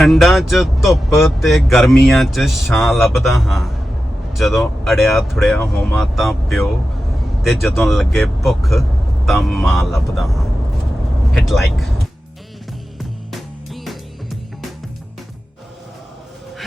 ਠੰਡਾਂ 'ਚ ਧੁੱਪ ਤੇ ਗਰਮੀਆਂ 'ਚ ਛਾਂ ਲੱਭਦਾ ਹਾਂ। ਜਦੋਂ ਅੜਿਆ ਥੁੜਿਆ ਹੋਵਾਂ ਤਾਂ ਪਿਓ ਤੇ ਜਦੋਂ ਲੱਗੇ ਭੁੱਖ ਤਾਂ ਮਾਂ ਲੱਭਦਾ ਹਾਂ। ਹਿਟ ਲਾਈਕ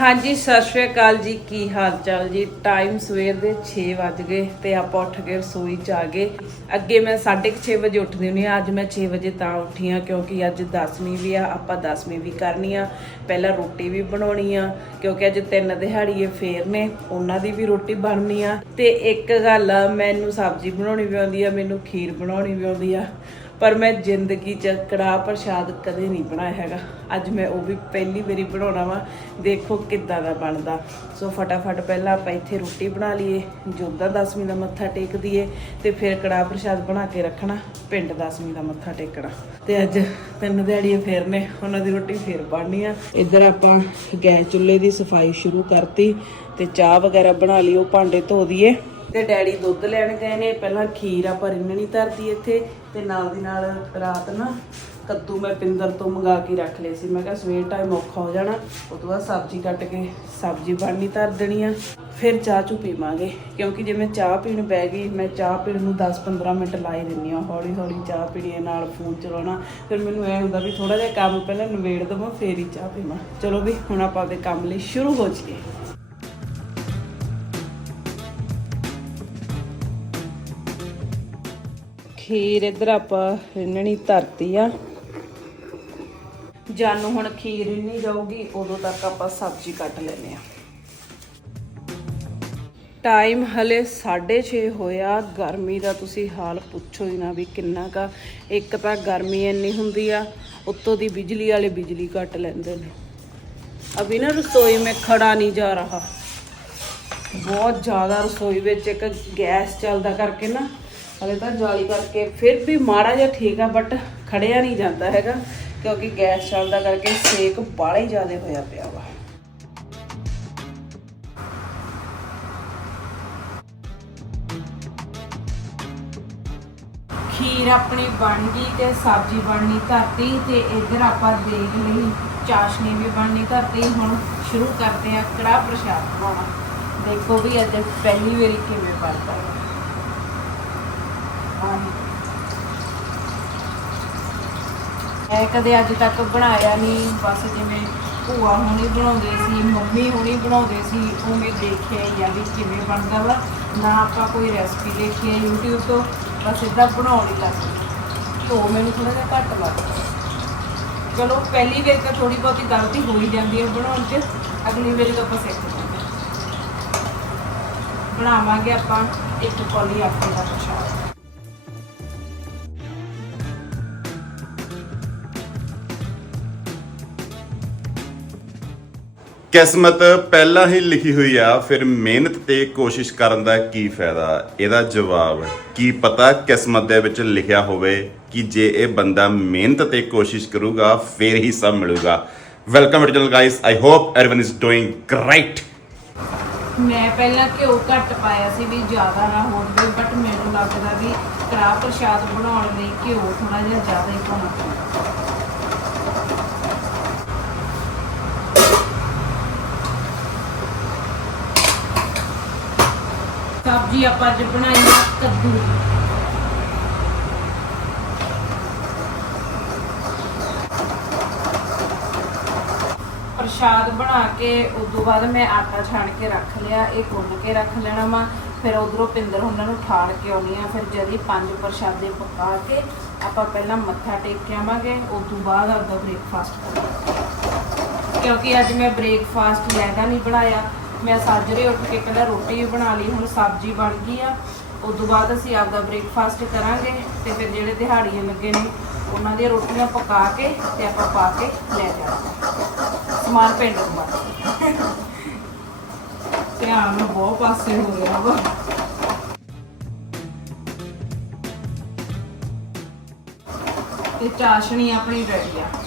ਹਾਂਜੀ, ਸਤਿ ਸ਼੍ਰੀ ਅਕਾਲ ਜੀ। ਕੀ ਹਾਲ ਚਾਲ ਜੀ? ਟਾਈਮ ਸਵੇਰ ਦੇ 6 ਵੱਜ ਗਏ ਤੇ ਆਪਾਂ ਉੱਠ ਕੇ ਰਸੋਈ ਚ ਆ ਗਏ। ਅੱਗੇ ਮੈਂ 6:30 ਵਜੇ ਉੱਠਦੀ ਹੁੰਦੀ ਆ ਅੱਜ ਮੈਂ 6 ਵਜੇ ਤਾਂ ਉੱਠੀ ਆ ਕਿਉਂਕਿ ਅੱਜ 10ਵੀਂ ਵੀ ਆ, ਆਪਾਂ 10ਵੀਂ ਵੀ ਕਰਨੀ ਆ। ਪਹਿਲਾਂ ਰੋਟੀ ਵੀ ਬਣਾਉਣੀ ਆ, ਕਿਉਂਕਿ ਅੱਜ ਤਿੰਨ ਦਿਹਾੜੀਏ ਫੇਰ ਨੇ, ਉਹਨਾਂ ਦੀ ਵੀ ਰੋਟੀ ਬਣਨੀ ਆ। ਤੇ ਇੱਕ ਗੱਲ ਆ, ਮੈਨੂੰ ਸਬਜ਼ੀ ਬਣਾਉਣੀ ਵੀ ਆਉਂਦੀ ਆ, ਮੈਨੂੰ ਖੀਰ ਬਣਾਉਣੀ ਵੀ ਆਉਂਦੀ ਆ। ਪਰ ਮੈਂ ਜ਼ਿੰਦਗੀ 'ਚ ਕੜਾਹ ਪ੍ਰਸ਼ਾਦ ਕਦੇ ਨਹੀਂ ਬਣਾਇਆ ਹੈਗਾ। ਅੱਜ ਮੈਂ ਉਹ ਵੀ ਪਹਿਲੀ ਵਾਰੀ ਬਣਾਉਣਾ ਵਾ। ਦੇਖੋ ਕਿੱਦਾਂ ਦਾ ਬਣਦਾ। ਸੋ ਫਟਾਫਟ ਪਹਿਲਾਂ ਆਪਾਂ ਇੱਥੇ ਰੋਟੀ ਬਣਾ ਲਈਏ। ਜੋਦਾ ਦਸਵੀਂ ਦਾ ਮੱਥਾ ਟੇਕ ਦਈਏ ਤੇ ਫਿਰ ਕੜਾਹ ਪ੍ਰਸ਼ਾਦ ਬਣਾ ਕੇ ਰੱਖਣਾ, ਪਿੰਡ ਦਸਵੀਂ ਦਾ ਮੱਥਾ ਟੇਕਣਾ। ਤੇ ਅੱਜ ਤਿੰਨ ਦਿਹਾੜੀਏ ਫੇਰ ਨੇ, ਉਹਨਾਂ ਦੀ ਰੋਟੀ ਫੇਰ ਬਣਨੀ ਆ। ਇੱਧਰ ਆਪਾਂ ਗੈਸ ਚੁੱਲ੍ਹੇ ਦੀ ਸਫ਼ਾਈ ਸ਼ੁਰੂ ਕਰਤੀ ਤੇ ਚਾਹ ਵਗੈਰਾ ਬਣਾ ਲਈ, ਉਹ ਭਾਂਡੇ ਧੋ ਦਈਏ। ਤੇ ਡੈਡੀ ਦੁੱਧ ਲੈਣ ਗਏ ਨੇ। ਪਹਿਲਾਂ ਖੀਰ ਆਪਾਂ ਰਿੰਨਣੀ ਧਰਤੀ ਇੱਥੇ ਤੇ ਨਾਲ ਦੀ ਨਾਲ ਰਾਤ ਨਾ ਕੱਦੂ ਮੈਂ ਪਿੰਦਰ ਤੋਂ ਮੰਗਾ ਕੇ ਰੱਖ ਲਏ ਸੀ। ਮੈਂ ਕਿਹਾ ਸਵੇਰ ਟਾਈਮ ਔਖਾ ਹੋ ਜਾਣਾ ਉਸ ਤੋਂ ਬਾਅਦ ਸਬਜ਼ੀ ਕੱਟ ਕੇ ਸਬਜ਼ੀ ਬਣਨੀ ਧਰ ਦੇਣੀ ਆ। ਫਿਰ ਚਾਹ ਚੂ ਪੀਵਾਂਗੇ ਕਿਉਂਕਿ ਜੇ ਮੈਂ ਚਾਹ ਪੀਣ ਬਹਿ ਗਈ ਮੈਂ ਚਾਹ ਪੀਣ ਨੂੰ 10-15 ਮਿੰਟ ਲਾਈ ਦਿੰਨੀ ਆ ਹੌਲੀ ਹੌਲੀ ਚਾਹ ਪੀਣੀ ਆ, ਨਾਲ ਫੋਨ ਚਲਾਉਣਾ। ਫਿਰ ਮੈਨੂੰ ਐ ਹੁੰਦਾ ਵੀ ਥੋੜਾ ਜਿਹਾ ਕੰਮ ਪਹਿਲਾਂ ਨਵੇੜ ਦਵਾਂ ਫੇਰ ਹੀ ਚਾਹ ਪੀਵਾਂ। ਚਲੋ ਵੀ ਹੁਣ ਆਪਾਂ ਆਪਦੇ ਕੰਮ ਲਈ ਸ਼ੁਰੂ ਹੋ ਜਾਈਏ। ਖੀਰ ਇੱਧਰ ਆਪਾਂ ਰਿੰਨਣੀ ਧਰਤੀ ਆ। ਜਾਨੂੰ ਹੁਣ ਖੀਰ ਰਿੰਨੀ ਜਾਊਗੀ, ਉਦੋਂ ਤੱਕ ਆਪਾਂ ਸਬਜ਼ੀ ਕੱਟ ਲੈਨੇ ਆ। ਟਾਈਮ ਹਲੇ 6:30 ਹੋਇਆ, ਗਰਮੀ ਦਾ ਤੁਸੀਂ ਹਾਲ ਪੁੱਛੋ ਹੀ ਨਾ ਵੀ ਕਿੰਨਾ ਕਾ ਇੱਕ ਤਾਂ ਗਰਮੀ ਇੰਨੀ ਹੁੰਦੀ ਆ, ਉੱਤੋਂ ਦੀ ਬਿਜਲੀ ਵਾਲੇ ਬਿਜਲੀ ਕੱਟ ਲੈਂਦੇ ਨੇ। ਅਭੀ ਨਾ ਰਸੋਈ ਮੈਂ ਖੜਾ ਨਹੀਂ ਜਾ ਰਹਾ। ਬਹੁਤ ਜ਼ਿਆਦਾ ਰਸੋਈ ਵਿੱਚ ਇੱਕ ਗੈਸ ਚੱਲਦਾ ਕਰਕੇ ਨਾ ਹਲੇ ਤਾਂ ਜਾਲੀ ਕਰਕੇ ਫਿਰ ਵੀ ਮਾੜਾ ਜਿਹਾ ਠੀਕ ਆ ਬਟ ਖੜਿਆ ਨਹੀਂ ਜਾਂਦਾ ਹੈਗਾ, ਕਿਉਂਕਿ ਗੈਸ ਚੱਲਦਾ ਕਰਕੇ ਸੇਕ ਬਾਹਲਾ ਹੀ ਜ਼ਿਆਦਾ ਹੋਇਆ ਪਿਆ ਵਾ। ਖੀਰ ਆਪਣੀ ਬਣ ਗਈ ਤੇ ਸਬਜ਼ੀ ਬਣਨੀ ਧਰਤੀ ਤੇ ਇੱਧਰ ਆਪਾਂ ਦੇਖ ਲਈ, ਚਾਸ਼ਨੀ ਵੀ ਬਣਨੀ ਧਰਤੀ, ਹੁਣ ਸ਼ੁਰੂ ਕਰਦੇ ਆ ਕੜਾਹ ਪ੍ਰਸ਼ਾਦ ਬਣਾਉਣਾ। ਦੇਖੋ ਵੀ ਅੱਜ ਪਹਿਲੀ ਵਾਰੀ ਕਿਵੇਂ ਬਣਦਾ ਹੈ ਇਹ ਕਦੇ ਅੱਜ ਤੱਕ ਬਣਾਇਆ ਨਹੀਂ। ਬਸ ਜਿਵੇਂ ਭੂਆ ਹੁਣੀ ਬਣਾਉਂਦੇ ਸੀ, ਮੰਮੀ ਹੁਣੀ ਬਣਾਉਂਦੇ ਸੀ, ਉਵੇਂ ਦੇਖਿਆ ਹੀ ਆ ਵੀ ਕਿਵੇਂ ਬਣਦਾ ਵਾ। ਨਾ ਆਪਾਂ ਕੋਈ ਰੈਸਪੀ ਦੇਖੀ ਹੈ YouTube ਤੋਂ, ਬਸ ਇਦਾਂ ਬਣਾਉਣ ਹੀ ਲੱਗ ਗਈ ਤੋਂ ਮੈਨੂੰ ਥੋੜਾ ਜਿਹਾ ਘੱਟ ਲੱਗਦਾ ਚਲੋ, ਪਹਿਲੀ ਵਾਰ ਤਾਂ ਥੋੜੀ ਬਹੁਤੀ ਗਲਤੀ ਹੋ ਹੀ ਜਾਂਦੀ ਹੈ ਬਣਾਉਣ 'ਚ। ਅਗਲੀ ਵਾਰੀ ਤਾਂ ਆਪਾਂ ਸਿੱਖ ਜਾਂਦੇ ਹਾਂ। ਬਣਾਵਾਂਗੇ ਆਪਾਂ ਇੱਕ ਕੌਲੀ ਆਟੇ ਦਾ ਪ੍ਰਸ਼ਾਦ। ਕਿਸਮਤ ਪਹਿਲਾਂ ਹੀ ਲਿਖੀ ਹੋਈ ਆ ਫਿਰ ਮਿਹਨਤ ਤੇ ਕੋਸ਼ਿਸ਼ ਕਰਨ ਦਾ ਕੀ ਫਾਇਦਾ ਇਹਦਾ ਜਵਾਬ ਕੀ ਪਤਾ ਕਿਸਮਤ ਦੇ ਵਿੱਚ ਲਿਖਿਆ ਹੋਵੇ ਕਿ ਜੇ ਇਹ ਬੰਦਾ ਮਿਹਨਤ ਤੇ ਕੋਸ਼ਿਸ਼ ਕਰੂਗਾ ਫਿਰ ਹੀ ਸਭ ਮਿਲੂਗਾ welcome to channel guys I hope everyone is doing great ਮੈਂ ਪਹਿਲਾਂ ਘਿਓ ਘੱਟ ਪਾਇਆ ਸੀ ਵੀ ਜ਼ਿਆਦਾ ਨਾ ਹੋ ਜਾਵੇ ਬਟ ਮੈਨੂੰ ਲੱਗਦਾ ਵੀ ਕੜਾਹ ਪ੍ਰਸ਼ਾਦ ਬਣਾਉਣ ਲਈ ਘਿਓ ਥੋੜਾ ਜਿਹਾ ਜ਼ਿਆਦਾ ਹੀ ਪਾਉਣਾ ਸਬਜ਼ੀ ਆਪਾਂ ਅੱਜ ਬਣਾਈ ਆ ਕੱਦੂ ਪ੍ਰਸ਼ਾਦ ਬਣਾ ਕੇ ਉਸ ਤੋਂ ਬਾਅਦ ਮੈਂ ਆਟਾ ਛਾਣ ਕੇ ਰੱਖ ਲਿਆ, ਇਹ ਗੁੰਨ ਕੇ ਰੱਖ ਲੈਣਾ ਵਾ। ਫਿਰ ਉਧਰੋਂ ਪਿੰਦਰ ਉਹਨਾਂ ਨੂੰ ਠਾੜ ਕੇ ਆਉਣੀ ਆ, ਫਿਰ ਜਦੀ ਪੰਜ ਪ੍ਰਸ਼ਾਦੇ ਪਕਾ ਕੇ ਆਪਾਂ ਪਹਿਲਾਂ ਮੱਥਾ ਟੇਕ ਕੇ ਆਵਾਂਗੇ ਉਸ ਤੋਂ ਬਾਅਦ ਆਪਦਾ ਬ੍ਰੇਕਫਾਸਟ ਕਰਾਂਗੇ। ਕਿਉਂਕਿ ਅੱਜ ਮੈਂ ਬ੍ਰੇਕਫਾਸਟ ਲੈਦਾ ਨਹੀਂ ਬਣਾਇਆ। ਮੈਂ ਸਾਜਰੇ ਉੱਠ ਕੇ ਪਹਿਲਾਂ ਰੋਟੀ ਵੀ ਬਣਾ ਲਈ, ਹੁਣ ਸਬਜ਼ੀ ਬਣ ਗਈ ਆ। ਉਸ ਤੋਂ ਬਾਅਦ ਅਸੀਂ ਆਪਦਾ ਬ੍ਰੇਕਫਾਸਟ ਕਰਾਂਗੇ ਤੇ ਫਿਰ ਜਿਹੜੇ ਦਿਹਾੜੀਆਂ ਲੱਗੇ ਨੇ, ਉਹਨਾਂ ਦੀਆਂ ਰੋਟੀਆਂ ਪਕਾ ਕੇ ਤੇ ਆਪਾਂ ਪਾ ਕੇ ਲੈ ਜਾਵਾਂਗੇ। ਸਮਾਨ ਪਿੰਡ ਨੂੰ ਬਸ ਧਿਆਨ ਬਹੁਤ ਪਾਸੇ ਹੋ ਗਿਆ ਵਾ। ਤੇ ਚਾਸ਼ਣੀ ਆਪਣੀ ਰੈਡੀ ਆ।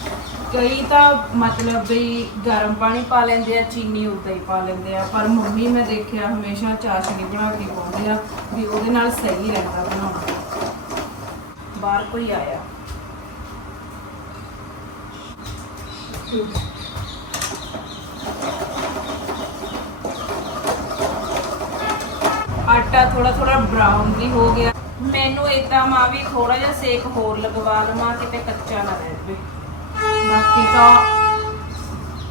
ਕਈ ਤਾਂ ਮਤਲਬ ਵੀ ਗਰਮ ਪਾਣੀ ਪਾ ਲੈਂਦੇ ਆ, ਚੀਨੀ ਉੱਤੇ ਹੀ ਪਾ ਲੈਂਦੇ ਆ, ਪਰ ਮੰਮੀ ਮੈਂ ਦੇਖਿਆ ਹਮੇਸ਼ਾ ਚਾਸ਼ਨੀ ਬਣਾ ਕੇ ਪਾਉਂਦੇ ਆ, ਵੀ ਉਹਦੇ ਨਾਲ ਸਹੀ ਰਹਿੰਦਾ ਬਣਾਉਣਾ। ਬਾਹਰ ਕੋਈ ਆਇਆ। ਆਟਾ ਥੋੜਾ ਥੋੜਾ ਬ੍ਰਾਊਨ ਵੀ ਹੋ ਗਿਆ। ਮੈਨੂੰ ਇਦਾਂ ਮਾ ਵੀ ਥੋੜਾ ਜਿਹਾ ਸੇਕ ਹੋਰ ਲਗਵਾ ਲਵਾਂ, ਕਿਤੇ ਕੱਚਾ ਨਾ ਰਹਿ ਜਾਵੇ। ਬਾਕੀ ਤਾਂ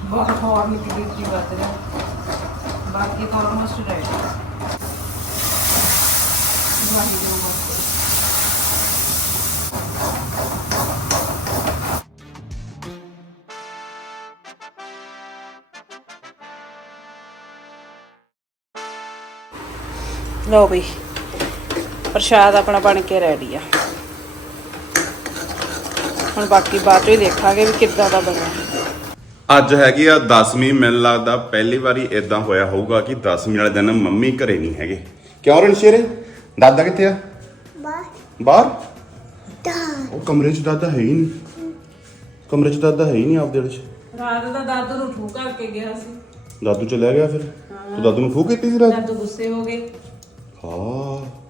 ਬਹੁਤ ਹੋਰ ਨਿੱਕੀ ਨਿੱਕੀ ਵੱਧ ਰਿਹਾ। ਬਾਕੀ ਤਾਂ ਆਲਮੋਸਟ ਰੈਡੀ ਵਾਹਿਗੁਰੂ ਵਾਹਿਗੁਰੂ ਲਓ ਬਈ, ਪ੍ਰਸ਼ਾਦ ਆਪਣਾ ਬਣ ਕੇ ਰੈਡੀ ਆ। ਹੁਣ ਬਾਕੀ ਬਾਅਦ ਚੋਂ ਹੀ ਦੇਖਾਂਗੇ ਵੀ ਕਿੱਦਾਂ ਦਾ ਬਣਿਆ। ਅੱਜ ਹੈਗੀ ਆ 10ਵੀਂ ਮੈਨੂੰ ਲੱਗਦਾ ਪਹਿਲੀ ਵਾਰੀ ਇਦਾਂ ਹੋਇਆ ਹੋਊਗਾ ਕਿ 10ਵੀਂ ਵਾਲੇ ਦਿਨ ਮੰਮੀ ਘਰੇ ਨਹੀਂ ਹੈਗੇ। ਕਿਉਂ ਰਣਸ਼ੇਰੇ? ਦਾਦਾ ਕਿੱਥੇ ਆ? ਬਾਹਰ। ਉਹ ਕਮਰੇ 'ਚ ਦਾਦਾ ਹੈ ਹੀ ਨਹੀਂ। ਕਮਰੇ 'ਚ ਦਾਦਾ ਹੈ ਹੀ ਨਹੀਂ ਆਪਦੇ ਵਾਲੇ 'ਚ। ਰਾਤ ਦਾ ਦਾਦੂ ਨੂੰ ਠੂ ਕਰਕੇ ਗਿਆ ਸੀ। ਦਾਦੂ ਚਲਿਆ ਗਿਆ ਫਿਰ? ਤੂੰ ਦਾਦੂ ਨੂੰ ਫੂਕ ਕੀਤੀ ਸੀ ਰਾਤ? ਦਾਦੂ ਗੁੱਸੇ ਹੋ ਗਏ। ਹਾਂ।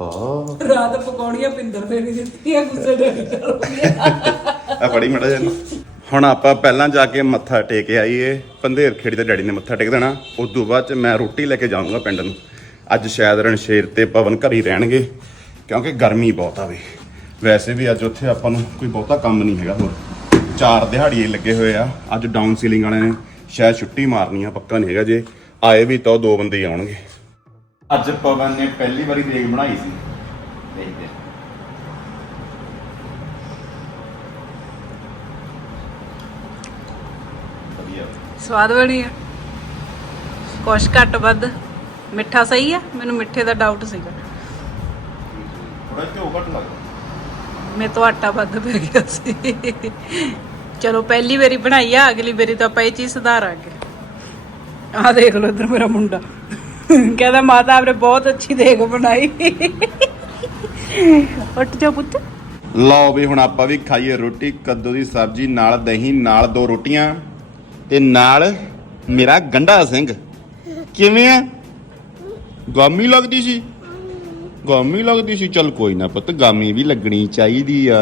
ਹਾਂ। ਰਾਤ ਪਕੌੜੀਆਂ ਪਿੰਦਰ ਫੇਰੀ ਦਿੱਤੀਆਂ ਗੁੱਸੇ ਦੇ ਵਿੱਚ ਹੋ ਗਿਆ ਆ ਫੜੀ ਮੜਾ ਜਾਨ ਹੁਣ ਆਪਾਂ ਪਹਿਲਾਂ ਜਾ ਕੇ ਮੱਥਾ ਟੇਕ ਆਈਏ। ਪੰਧੇਰ ਖੇੜੀ ਤੇ ਡੈਡੀ ਨੇ ਮੱਥਾ ਟੇਕ ਦੇਣਾ। ਉਸ ਤੋਂ ਬਾਅਦ ਚ ਮੈਂ ਰੋਟੀ ਲੈ ਕੇ ਜਾਊਂਗਾ ਪਿੰਡ ਨੂੰ। ਅੱਜ ਸ਼ਾਇਦ ਰਣਸ਼ੇਰ ਤੇ ਪਵਨ ਘਰ ਹੀ ਰਹਿਣਗੇ ਕਿਉਂਕਿ ਗਰਮੀ ਬਹੁਤ ਆ ਵੀ। ਵੈਸੇ ਵੀ ਅੱਜ ਉੱਥੇ ਆਪਾਂ ਨੂੰ ਕੋਈ ਬਹੁਤਾ ਕੰਮ ਨਹੀਂ ਹੈਗਾ ਹੋਰ। ਚਾਰ ਦਿਹਾੜੀਏ ਲੱਗੇ ਹੋਏ ਆ। ਅੱਜ ਡਾਊਨ ਸੀਲਿੰਗ ਵਾਲਿਆਂ ਨੇ ਸ਼ਾਇਦ ਛੁੱਟੀ ਮਾਰਨੀ ਆ ਪੱਕਾ ਨਹੀਂ ਹੈਗਾ ਜੇ। ਆਏ ਵੀ ਤਾਂ ਉਹ ਦੋ ਬੰਦੇ ਹੀ ਆਉਣਗੇ। ਅੱਜ ਪਵਨ ਨੇ ਪਹਿਲੀ ਵਾਰੀ ਦੇਗ ਬਣਾਈ ਸੀ। ਦੇਖਦੇ ਵਧੀਆ। ਸਵਾਦ ਬਣੀ ਆ। ਕੁਛ ਘੱਟ ਵੱਧ। ਮਿੱਠਾ ਸਹੀ ਆ? ਮੈਨੂੰ ਮਿੱਠੇ ਦਾ ਡਾਊਟ ਸੀਗਾ। ਥੋੜਾ ਘਿਓ ਘੱਟ ਲੱਗਦਾ ਮੇ ਤੋਂ ਆਟਾ ਵੱਧ ਪੈ ਗਿਆ ਸੀ। ਚਲੋ ਪਹਿਲੀ ਵਾਰੀ ਬਣਾਈ ਆ ਅਗਲੀ ਵਾਰੀ ਤਾਂ ਆਪਾਂ ਇਹ ਚੀਜ਼ ਸੁਧਾਰਾਂਗੇ। ਆਹ ਦੇਖ ਲਓ ਇਧਰ ਮੇਰਾ ਮੁੰਡਾ। ਕਹਿੰਦਾ ਮਾਤਾ ਆਪਨੇ ਬਹੁਤ ਅੱਛੀ ਦੇਖ ਬਣਾਈ। ਉੱਠ ਜਾ ਪੁੱਤ। ਲਓ ਵੀ ਹੁਣ ਆਪਾਂ ਵੀ ਖਾਈਏ ਰੋਟੀ, ਕੱਦੂ ਦੀ ਸਬਜ਼ੀ, ਨਾਲ ਦਹੀਂ, ਨਾਲ ਦੋ ਰੋਟੀਆਂ। ਤੇ ਨਾਲ ਮੇਰਾ ਗੰਡਾ ਸਿੰਘ। ਕਿਵੇਂ ਆ ਗਾਮੀ ਲੱਗਦੀ ਸੀ? ਗਾਮੀ ਲੱਗਦੀ ਸੀ। ਚਲ ਕੋਈ ਨਾ ਪੁੱਤ, ਗਾਮੀ ਵੀ ਲੱਗਣੀ ਚਾਹੀਦੀ ਆ।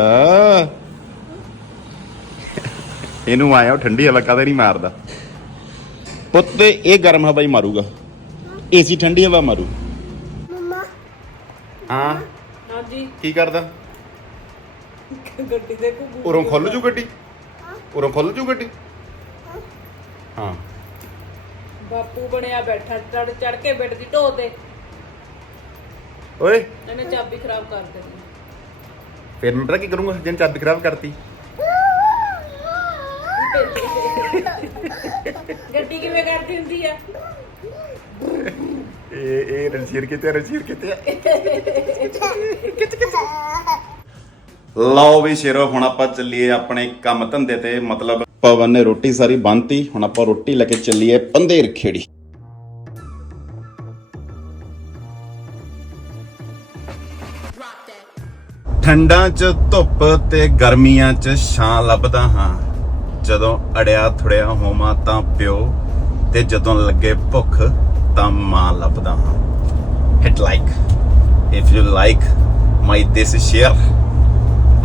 ਇਹਨੂੰ ਆਇਆ ਉਹ ਠੰਡੀ ਹਵਾ ਕਦੇ ਨਹੀਂ ਮਾਰਦਾ। ਪੁੱਤ, ਇਹ ਗਰਮ ਹਵਾ ਹੀ ਮਾਰੂਗਾ। ਏਸੀ ਠੰਡੀ ਹਵਾ ਮਾਰੂ। ਹਾਂ। ਹਾਂਜੀ। ਕੀ ਕਰਦਾ? ਗੱਡੀ ਦੇ ਘੁੱਗੂ ਉਰੋਂ ਖੁੱਲ ਜੂ ਗੱਡੀ? ਉਰੋਂ ਖੁੱਲ ਜੂ ਗੱਡੀ? ਹਾਂ। ਬਾਪੂ ਬਣਿਆ ਬੈਠਾ ਚੜ ਚੜ ਕੇ ਬੈੱਡ ਦੀ ਢੋ ਤੇ। ਓਏ। ਇਹਨੇ ਚਾਬੀ ਖਰਾਬ ਕਰ ਦੇਣੀ ਫਿਰ ਮੈਂ ਪਤਾ ਕੀ ਕਰੂੰਗਾ? ਜਿੰਨ ਚਾਬੀ ਖਰਾਬ ਕਰਤੀ। ਗੱਡੀ ਕਿਵੇਂ ਕਰਦੀ ਹੁੰਦੀ ਆ? ਇਹ ਇਹ ਰਣਸ਼ੀਰ ਕਿਤੇ ਰਣਸ਼ੀਰ ਕਿਤੇ ਲਓ ਵੀ ਸ਼ੇਰੋ ਹੁਣ ਆਪਾਂ ਚੱਲੀਏ ਆਪਣੇ ਕੰਮ ਧੰਦੇ ਤੇ। ਮਤਲਬ ਪਵਨ ਨੇ ਰੋਟੀ ਸਾਰੀ ਬੰਨਤੀ ਹੁਣ ਆਪਾਂ ਰੋਟੀ ਲੈ ਕੇ ਚੱਲੀਏ ਪੰਧੇਰ ਖੇੜੀ। ਠੰਡਾਂ 'ਚ ਧੁੱਪ ਤੇ ਗਰਮੀਆਂ 'ਚ ਛਾਂ ਲੱਭਦਾ ਹਾਂ। ਜਦੋਂ ਅੜਿਆ ਥੁੜਿਆ ਹੋਵਾਂ ਤਾਂ ਪਿਓ ਤੇ ਜਦੋਂ ਲੱਗੇ ਭੁੱਖ, ਤਾਂ ਮਾਂ ਲੱਭਦਾ ਹਾਂ। Hit like if you like my this share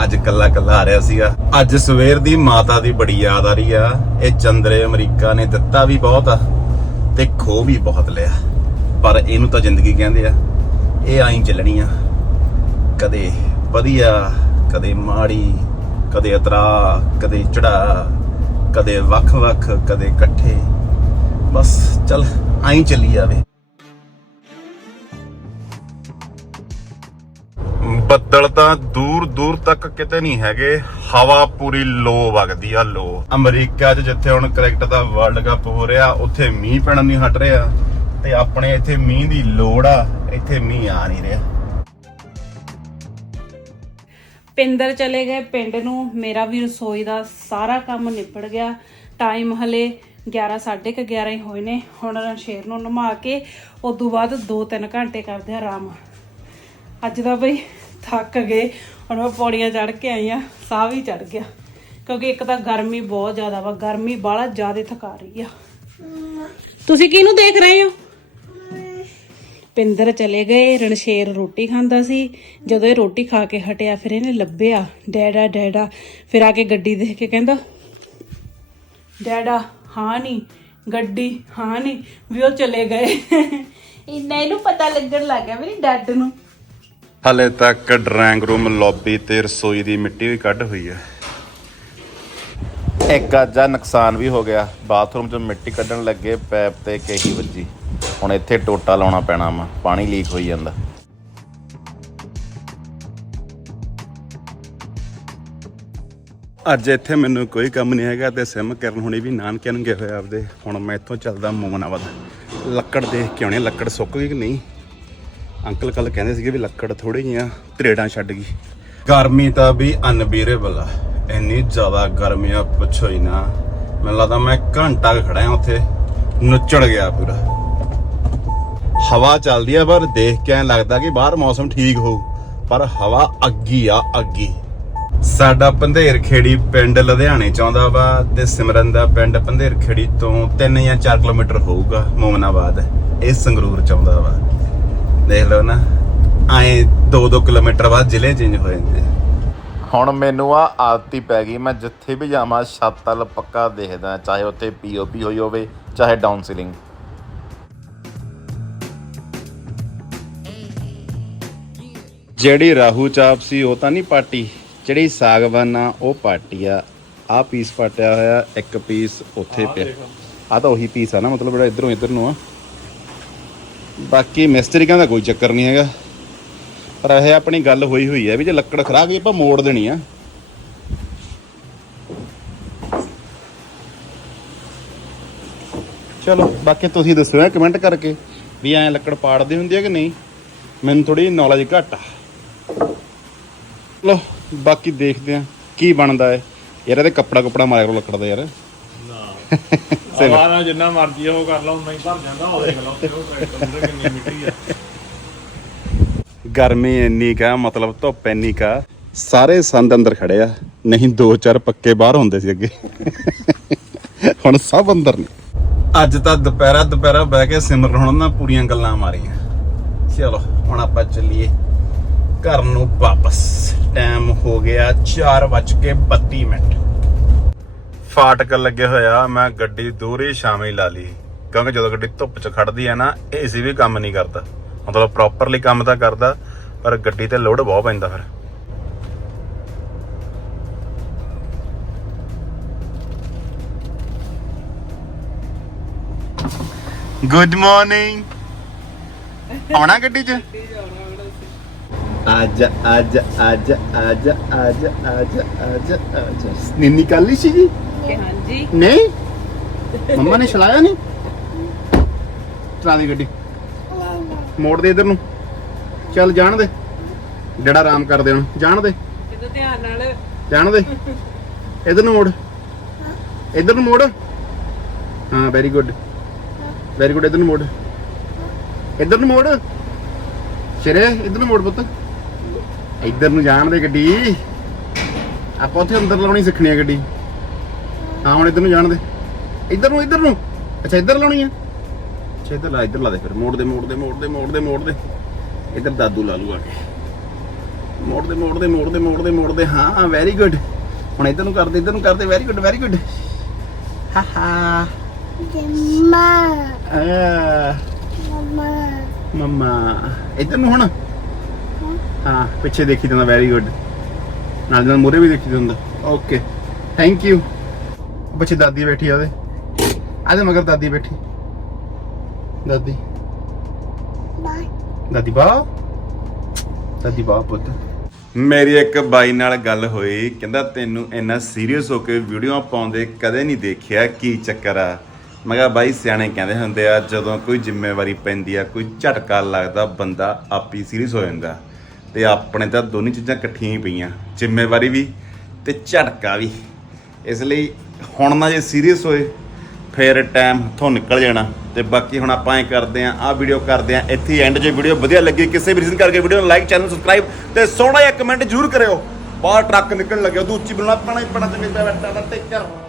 ਅੱਜ ਕੱਲਾ ਕੱਲਾ ਆ ਰਿਹਾ ਸੀਗਾ। ਅੱਜ ਸਵੇਰ ਦੀ ਮਾਤਾ ਦੀ ਬੜੀ ਯਾਦ ਆ ਰਹੀ ਆ। ਇਹ ਚੰਦਰੇ ਅਮਰੀਕਾ ਨੇ ਦਿੱਤਾ ਵੀ ਬਹੁਤ ਆ ਤੇ ਖੋ ਵੀ ਬਹੁਤ ਲਿਆ। ਪਰ ਇਹਨੂੰ ਤਾਂ ਜ਼ਿੰਦਗੀ ਕਹਿੰਦੇ ਆ। ਇਹ ਆਈ ਚੱਲਣੀ ਆ। ਕਦੇ ਵਧੀਆ, ਕਦੇ ਮਾੜੀ, ਕਦੇ ਅਤਰਾ ਕਦੇ ਚੜਾ ਕਦੇ ਵੱਖ-ਵੱਖ, ਕਦੇ ਇਕੱਠੇ। ਬਸ ਚੱਲ ਆਈ ਚੱਲੀ ਜਾਵੇ। ਬੱਦਲ ਤਾਂ ਦੂਰ ਦੂਰ ਤੱਕ ਕਿਤੇ ਨਹੀਂ ਹੈਗੇ। ਹਵਾ ਪੂਰੀ ਲੋ ਵਗਦੀ ਆ ਲੋ। ਅਮਰੀਕਾ 'ਚ ਜਿੱਥੇ ਹੁਣ ਕ੍ਰਿਕਟ ਦਾ ਵਰਲਡ ਕੱਪ ਹੋ ਰਿਹਾ ਉੱਥੇ ਮੀਂਹ ਪੈਣਾ ਨਹੀਂ ਹਟ ਰਿਹਾ। ਤੇ ਆਪਣੇ ਇੱਥੇ ਮੀਂਹ ਦੀ ਲੋੜ ਆ ਇੱਥੇ ਮੀਂਹ ਆ ਨਹੀਂ ਰਿਹਾ। ਪਿੰਦਰ ਚਲੇ ਗਏ ਪਿੰਡ ਨੂੰ ਮੇਰਾ ਵੀ ਰਸੋਈ ਦਾ ਸਾਰਾ ਕੰਮ ਨਿਪਟ ਗਿਆ। ਟਾਈਮ ਹਲੇ 11 11:30 ਹੀ ਹੋਏ ਨੇ। ਹੁਣ ਰਣਸ਼ੇਰ ਨੂੰ ਨਮਾ ਕੇ ਉਸ ਤੋਂ ਬਾਅਦ 2-3 ਘੰਟੇ ਕਰਦੇ ਆ ਆਰਾਮ। ਅੱਜ ਦਾ ਬਈ ਥੱਕ ਗਏ। ਹੁਣ ਮੈਂ ਪੌੜੀਆਂ ਚੜ ਕੇ ਆਈ ਆ, ਸਾਹ ਵੀ ਚੜ ਗਿਆ। ਕਿਉਂਕਿ ਇੱਕ ਤਾਂ ਗਰਮੀ ਬਹੁਤ ਜ਼ਿਆਦਾ ਵਾ, ਗਰਮੀ ਬਾਹਲਾ ਜ਼ਿਆਦਾ ਥਕਾ ਰਹੀ ਆ। ਤੁਸੀਂ ਕਿਹਨੂੰ ਦੇਖ ਰਹੇ ਹੋ? ਪਿੰਦਰ ਚਲੇ ਗਏ ਰਣਸ਼ੇਰ ਰੋਟੀ ਖਾਂਦਾ ਸੀ। ਜਦੋਂ ਇਹ ਰੋਟੀ ਖਾ ਕੇ ਹਟਿਆ, ਫਿਰ ਇਹਨੇ ਲੱਭਿਆ, ਡੈਡਾ ਡੈਡਾ। ਫਿਰ ਆ ਕੇ ਗੱਡੀ ਦੇਖ ਕੇ ਕਹਿੰਦਾ, ਡੈਡਾ ਹਾਂ ਨਹੀਂ ਗੱਡੀ ਹਾਂ ਨਹੀਂ ਵੀ ਉਹ ਚਲੇ ਗਏ। ਇੰਨਾ ਇਹਨੂੰ ਪਤਾ ਲੱਗਣ ਲੱਗ ਗਿਆ ਮੇਰੀ ਡੈਡ ਨੂੰ। ਹਲੇ ਤੱਕ ਡਰਾਇੰਗ ਰੂਮ ਲੌਬੀ ਤੇ ਰਸੋਈ ਦੀ ਮਿੱਟੀ ਵੀ ਕੱਢ ਹੋਈ ਹੈ। ਇੱਕ ਅੱਜਾ ਨੁਕਸਾਨ ਵੀ ਹੋ ਗਿਆ। ਬਾਥਰੂਮ 'ਚੋਂ ਮਿੱਟੀ ਕੱਢਣ ਲੱਗੇ ਪੈਪ ਤੇ ਕਹੀ ਵੱਜੀ। ਹੁਣ ਇੱਥੇ ਟੋਟਾ ਲਾਉਣਾ ਪੈਣਾ ਵਾ ਪਾਣੀ ਲੀਕ ਹੋਈ ਜਾਂਦਾ। ਅੱਜ ਇੱਥੇ ਮੈਨੂੰ ਕੋਈ ਕੰਮ ਨਹੀਂ ਹੈਗਾ ਤੇ ਸਿਮ ਕਰਨ ਹੁਣੇ ਵੀ ਨਾਨਕਿਆਂ ਨੂੰ ਗਏ ਹੋਏ ਆਪਦੇ। ਹੁਣ ਮੈਂ ਇੱਥੋਂ ਚੱਲਦਾ ਮੋਮਨਾਬਾਦ ਲੱਕੜ ਦੇਖ ਕੇ ਆਉਣੀ ਲੱਕੜ ਸੁੱਕ ਗਈ ਕਿ ਨਹੀਂ? ਅੰਕਲ ਕੱਲ ਕਹਿੰਦੇ ਸੀਗੇ ਵੀ ਲੱਕੜ ਥੋੜੀ ਜੀਆਂ ਤਰੇੜਾਂ ਛੱਡ ਗਈ। ਗਰਮੀ ਤਾਂ ਵੀ ਅਨਬੀਰੇਬਲ ਆ। ਇੰਨੀ ਜ਼ਿਆਦਾ ਗਰਮੀ ਆ, ਪੁੱਛੋ ਹੀ ਨਾ। ਮੈਨੂੰ ਲੱਗਦਾ ਮੈਂ ਘੰਟਾ ਖੜਾ ਹਾਂ ਉੱਥੇ। ਨੁੱਚੜ ਗਿਆ ਪੂਰਾ। ਹਵਾ ਚੱਲਦੀ ਆ, ਪਰ ਦੇਖ ਕੇ ਐਂ ਲੱਗਦਾ ਕਿ ਬਾਹਰ ਮੌਸਮ ਠੀਕ ਹੋਊ। ਪਰ ਹਵਾ ਅੱਗੀ ਆ, ਅੱਗੀ। ਸਾਡਾ ਪੰਧੇਰ ਖੇੜੀ ਪਿੰਡ ਲੁਧਿਆਣੇ ਚ ਆਉਂਦਾ ਵਾ ਤੇ ਸਿਮਰਨ ਦਾ ਪਿੰਡ ਪੰਧੇਰ ਖੇੜੀ ਤੋਂ 3 ਜਾਂ 4 ਕਿਲੋਮੀਟਰ ਹੋਊਗਾ ਮੋਮਨਾਬਾਦ। ਇਹ ਸੰਗਰੂਰ ਚ ਆਉਂਦਾ ਵਾ। ਦੇਖ ਲਓ ਨਾ ਆਏ 2-2 ਕਿਲੋਮੀਟਰ ਬਾਅਦ ਜ਼ਿਲ੍ਹੇ ਚੇਂਜ ਹੋ ਜਾਂਦੇ ਹੁਣ ਮੈਨੂੰ ਆ ਆਦਤੀ ਪੈ ਗਈ ਮੈਂ ਜਿੱਥੇ ਵੀ ਜਾਵਾਂ ਛੱਤ ਵੱਲ ਪੱਕਾ ਦੇਖਦਾ ਚਾਹੇ ਉੱਥੇ ਪੀਓਪੀ ਹੋਈ ਹੋਵੇ ਚਾਹੇ ਡਾਊਨ ਸੀਲਿੰਗ ਜਿਹੜੀ ਰਾਹੂ ਚਾਪ ਸੀ ਉਹ ਤਾਂ ਨਹੀਂ ਪਾਟੀ। ਜਿਹੜੀ ਸਾਗਵਾਨ ਆ ਉਹ ਪਾਟੀ ਆ। ਪੀਸ ਪਾਟਿਆ ਹੋਇਆ ਇੱਕ ਪੀਸ ਉੱਥੇ ਪਿਆ। ਆ ਤਾਂ ਉਹੀ ਪੀਸ ਆ ਨਾ ਮਤਲਬ ਜਿਹੜਾ ਇਧਰੋਂ ਇਧਰ ਨੂੰ ਆ। ਬਾਕੀ ਮਿਸਤਰੀਆਂ ਦਾ ਕੋਈ ਚੱਕਰ ਨਹੀਂ ਹੈਗਾ। ਪਰ ਇਹ ਆਪਣੀ ਗੱਲ ਹੋਈ ਹੋਈ ਹੈ ਵੀ ਜੇ ਲੱਕੜ ਖਰਾਬ ਗਈ ਆਪਾਂ ਮੋੜ ਦੇਣੀ ਆ। ਚਲੋ ਬਾਕੀ ਤੁਸੀਂ ਦੱਸੋ ਇਹ ਕਮੈਂਟ ਕਰਕੇ ਵੀ ਐਂ ਲੱਕੜ ਪਾੜਦੇ ਹੁੰਦੇ ਆ ਕਿ ਨਹੀਂ? ਮੈਨੂੰ ਥੋੜੀ ਨੌਲੇਜ ਘੱਟ ਆ। ਲੋ ਬਾਕੀ ਦੇਖਦੇ ਆ ਕੀ ਬਣਦਾ ਹੈ। ਯਾਰ ਇਹਦੇ ਕੱਪੜਾ ਕੁਪੜਾ ਮਾਰਿਆ ਕਰੋ ਲੱਕੜ ਦਾ ਯਾਰ। ਨਾ। ਆਵਾਜ਼ ਜਿੰਨਾ ਮਰਜ਼ੀ ਉਹ ਕਰ ਲਾ ਉਨਾ ਹੀ ਭਰ ਜਾਂਦਾ ਉਹ ਦੇਖ ਲਓ ਉਹ ਟਰੈਕਟਰ ਕਿੰਨੀ ਮਿੱਟੀ ਆ। ਗਰਮੀ ਇੰਨੀ ਕਾ ਮਤਲਬ ਧੁੱਪ ਇੰਨੀ ਕਾ ਸਾਰੇ ਸੰਦ ਅੰਦਰ ਖੜੇ ਆ ਨਹੀਂ ਦੋ ਚਾਰ ਪੱਕੇ ਬਾਹਰ ਹੁੰਦੇ ਸੀ ਅੱਗੇ। ਹੁਣ ਸਭ ਅੰਦਰ ਨੇ। ਅੱਜ ਤਾਂ ਦੁਪਹਿਰਾ ਦੁਪਹਿਰਾ ਬਹਿ ਕੇ ਸਿਮਰਨ ਹੁਣ ਨਾ ਪੂਰੀਆਂ ਗੱਲਾਂ ਮਾਰੀਆਂ। ਚਲੋ ਹੁਣ ਆਪਾਂ ਚੱਲੀਏ। ਘਰ ਨੂੰ ਵਾਪਸ। ਟਾਈਮ ਹੋ ਗਿਆ 4:32 ਮਿੰਟ। ਫਾਟਕ ਲੱਗੇ ਹੋਇਆ, ਮੈਂ ਗੱਡੀ ਦੂਰੀ ਸ਼ਾਮੇ ਲਾ ਲਈ। ਕਿਉਂਕਿ ਜਦੋਂ ਗੱਡੀ ਧੁੱਪ 'ਚ ਖੜਦੀ ਹੈ ਨਾ ਏਸੀ ਵੀ ਕੰਮ ਨਹੀਂ ਕਰਦਾ। ਮਤਲਬ ਪ੍ਰੋਪਰਲੀ ਕੰਮ ਤਾਂ ਕਰਦਾ, ਪਰ ਗੱਡੀ ਤੇ ਲੋਡ ਬਹੁਤ ਪੈਂਦਾ ਫਿਰ। ਗੁੱਡ ਮਾਰਨਿੰਗ ਆਉਣਾ ਗੱਡੀ 'ਚ। ਅੱਜ ਅੱਜ ਅੱਜ ਅੱਜ ਅੱਜ ਅੱਜ ਅੱਜ ਅੱਜ। ਨਿੰਨੀ ਕੱਲ ਸੀਗੀ? ਕਿ ਹਾਂਜੀ। ਨਹੀਂ? ਮੰਮਾ ਨੇ ਚਲਾਇਆ ਨਹੀਂ? ਚਲਾ ਦੇ ਗੱਡੀ। ਮੋੜ ਦੇ ਇਧਰ ਨੂੰ। ਚੱਲ ਜਾਣ ਦੇ। ਡੜਾ ਆਰਾਮ ਕਰਦੇ ਹੁਣ ਜਾਣ ਦੇ। ਕਿਤੇ ਧਿਆਨ ਨਾਲ। ਜਾਣ ਦੇ। ਇਧਰ ਨੂੰ ਮੋੜ। ਇਧਰ ਨੂੰ ਮੋੜ। ਹਾਂ ਵੈਰੀ ਗੁੱਡ ਵੈਰੀ ਗੁੱਡ ਇਧਰ ਨੂੰ ਮੋੜ। ਇਧਰ ਨੂੰ ਮੋੜ। ਸ਼ਰੇ ਇਧਰ ਨੂੰ ਮੋੜ ਪੁੱਤ। ਇਧਰ ਨੂੰ ਜਾਣ ਦੇ ਗੱਡੀ। ਆਪਾਂ ਉੱਥੇ ਅੰਦਰ ਲਾਉਣੀ ਸਿੱਖਣੀ ਹੈ ਗੱਡੀ। ਹਾਂ ਹੁਣ ਇਧਰ ਨੂੰ ਜਾਣ ਦੇ। ਇਧਰ ਨੂੰ ਇਧਰ ਨੂੰ। ਅੱਛਾ ਇਧਰ ਲਾਉਣੀ ਹੈ ਅੱਛਾ ਇਧਰ ਲਾ ਇਧਰ ਲਾ ਦੇ ਫਿਰ। ਮੋੜ ਦੇ ਮੋੜ ਦੇ ਮੋੜ ਦੇ ਮੋੜ ਦੇ ਮੋੜ ਦੇ। ਇਧਰ ਦਾਦੂ ਲਾ ਲੂ ਆ ਕੇ। ਮੋੜ ਦੇ ਮੋੜ ਦੇ ਮੋੜ ਦੇ ਮੋੜ ਦੇ ਮੋੜ ਦੇ। ਹਾਂ ਵੈਰੀ ਗੁੱਡ ਹੁਣ ਇਧਰ ਨੂੰ ਕਰਦੇ ਇਧਰ ਨੂੰ ਕਰਦੇ ਵੈਰੀ ਗੁੱਡ ਵੈਰੀ ਗੁੱਡ ਹਾ mama, ਮਮਾ ਇਧਰ ਨੂੰ ਹੁਣ। ਹਾਂ ਪਿੱਛੇ ਦੇਖੀ ਜਾਂਦਾ ਵੈਰੀ ਗੁੱਡ ਨਾਲ ਨਾਲ ਮੂਰੇ ਵੀ ਦੇਖੀ ਜਾਂਦਾ। ਓਕੇ ਥੈਂਕ ਯੂ ਬੱਚੇ ਦਾਦੀ ਬੈਠੀ ਆ ਉਹਦੇ। ਆਦੇ ਮਗਰ ਦਾਦੀ ਬੈਠੀ। ਦਾਦੀ। Bye. ਦਾਦੀ ਬਾ। ਦਾਦੀ ਬਾ ਪੁੱਤ। ਮੇਰੀ ਇੱਕ ਬਾਈ ਨਾਲ ਗੱਲ ਹੋਈ। ਕਹਿੰਦਾ ਤੈਨੂੰ ਇੰਨਾ ਸੀਰੀਅਸ ਹੋ ਕੇ ਵੀਡੀਓ ਪਾਉਂਦੇ ਕਦੇ ਨਹੀਂ ਦੇਖਿਆ ਕੀ ਚੱਕਰ ਆ? ਮੈਂ ਕਿਹਾ ਬਾਈ ਸਿਆਣੇ ਕਹਿੰਦੇ ਹੁੰਦੇ ਆ ਜਦੋਂ ਕੋਈ ਜ਼ਿੰਮੇਵਾਰੀ ਪੈਂਦੀ ਆ ਕੋਈ ਝਟਕਾ ਲੱਗਦਾ ਬੰਦਾ ਆਪੀ ਸੀਰੀਅਸ ਹੋ ਜਾਂਦਾ। ਤੇ ਆਪਣੇ ਤਾਂ ਦੋਨੇ ਚੀਜ਼ਾਂ ਇਕੱਠੀਆਂ ਹੀ ਪਈਆਂ, ਜ਼ਿੰਮੇਵਾਰੀ ਵੀ ਤੇ ਝਟਕਾ ਵੀ। ਇਸ ਲਈ ਹੁਣ ਨਾ ਜੇ ਸੀਰੀਅਸ ਹੋਏ, ਫਿਰ ਟਾਈਮ ਹੱਥੋਂ ਨਿਕਲ ਜਾਣਾ। ਤੇ ਬਾਕੀ ਹੁਣ ਆਪਾਂ ਐ ਕਰਦੇ ਆਂ ਆ ਵੀਡੀਓ ਕਰਦੇ ਆਂ ਇੱਥੇ ਐਂਡ ਜੇ ਵੀਡੀਓ ਵਧੀਆ ਲੱਗੀ, ਕਿਸੇ ਵੀ ਰੀਜ਼ਨ ਕਰਕੇ ਵੀਡੀਓ ਨੂੰ ਲਾਈਕ ਚੈਨਲ ਸਬਸਕ੍ਰਾਈਬ ਤੇ ਸੋਹਣਾ ਜਿਹਾ ਕਮੈਂਟ ਜ਼ਰੂਰ ਕਰਿਓ। ਬਾਹਰ ਟਰੱਕ ਨਿਕਲਣ ਲੱਗਿਆ ਉਦੋਂ ਉੱਚੀ ਬੁਲਾਣਾ ਪੈਣਾ ਹੀ ਪੈਣਾ ਤੇ ਮੇਰਾ ਬੈਠਾ ਟੇਕ